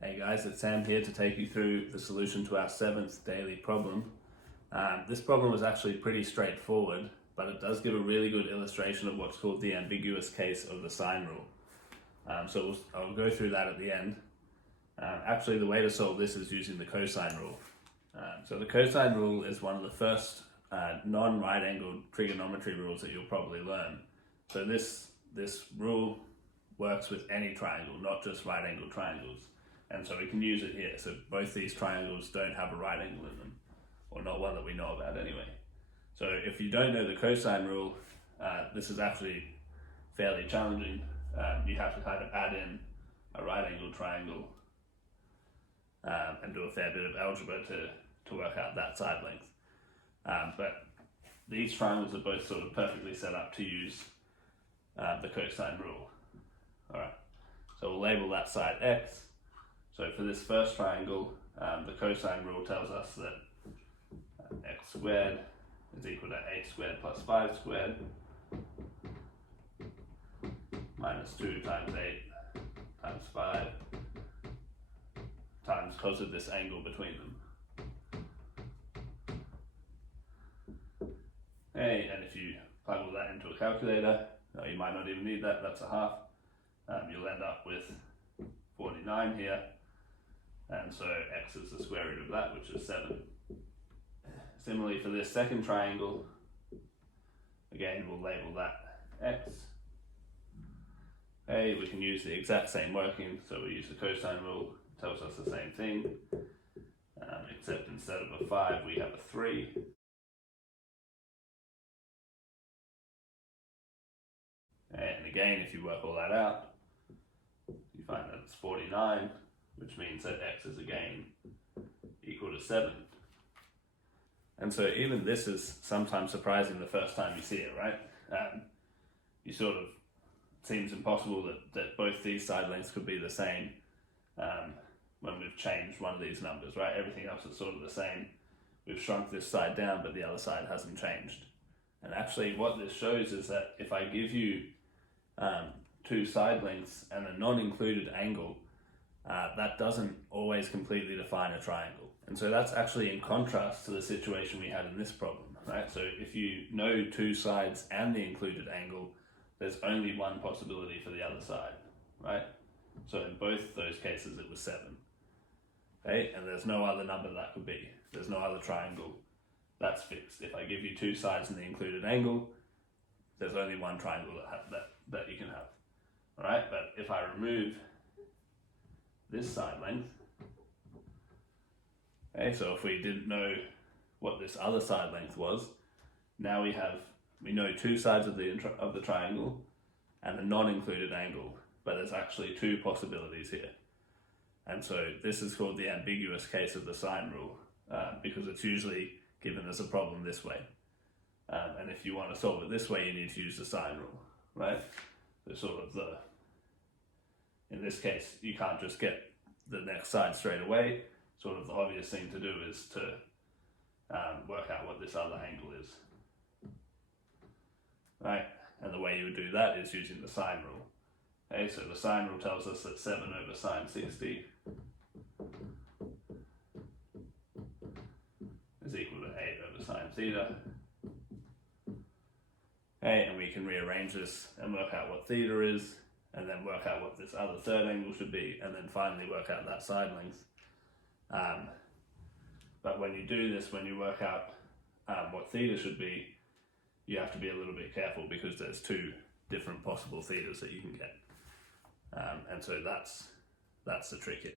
Hey guys, it's Sam here to take you through the solution to our 7th daily problem. This problem is actually pretty straightforward, but it does give a really good illustration of what's called the ambiguous case of the sine rule. I'll go through that at the end. Actually, the way to solve this is using the cosine rule. So the cosine rule is one of the first non-right angled trigonometry rules that you'll probably learn. So this rule works with any triangle, not just right angled triangles. And so we can use it here. So both these triangles don't have a right angle in them, or not one that we know about anyway. So if you don't know the cosine rule, this is actually fairly challenging. You have to kind of add in a right angled triangle and do a fair bit of algebra to work out that side length. But these triangles are both sort of perfectly set up to use the cosine rule. All right, so we'll label that side x. So for this first triangle, the cosine rule tells us that x squared is equal to a squared plus 5 squared minus 2 times 8 times 5 times cos of this angle between them. Okay, and if you plug all that into a calculator, you might not even need that, that's a half. You'll end up with 49 here. And so x is the square root of that, which is 7. Similarly for this second triangle, again we'll label that x. Okay, we can use the exact same working, so we use the cosine rule, it tells us the same thing, except instead of a 5 we have a 3. And again, if you work all that out, you find that it's 49. Which means that x is again equal to 7. And so even this is sometimes surprising the first time you see it, right? It seems impossible that both these side lengths could be the same when we've changed one of these numbers, right? Everything else is sort of the same. We've shrunk this side down, but the other side hasn't changed. And actually what this shows is that if I give you two side lengths and a non-included angle, that doesn't always completely define a triangle. And so that's actually in contrast to the situation we had in this problem, right? So if you know two sides and the included angle, there's only one possibility for the other side, right? So in both those cases it was 7, okay? And there's no other number that could be. There's no other triangle. That's fixed. If I give you two sides and the included angle, there's only one triangle that you can have, all right? But if I remove this side length, okay, so if we didn't know what this other side length was, now we know two sides of the triangle and a non-included angle, but there's actually two possibilities here. And so this is called the ambiguous case of the sine rule, because it's usually given as a problem this way. And if you want to solve it this way, you need to use the sine rule, right? So in this case, you can't just get the next side straight away. Sort of the obvious thing to do is to work out what this other angle is, right? And the way you would do that is using the sine rule. Okay, so the sine rule tells us that 7 over sine 60 is equal to 8 over sine theta. Okay, and we can rearrange this and work out what theta is, and then work out what this other third angle should be, and then finally work out that side length. But when you do this, when you work out what theta should be, you have to be a little bit careful because there's two different possible thetas that you can get. And so that's the trick here.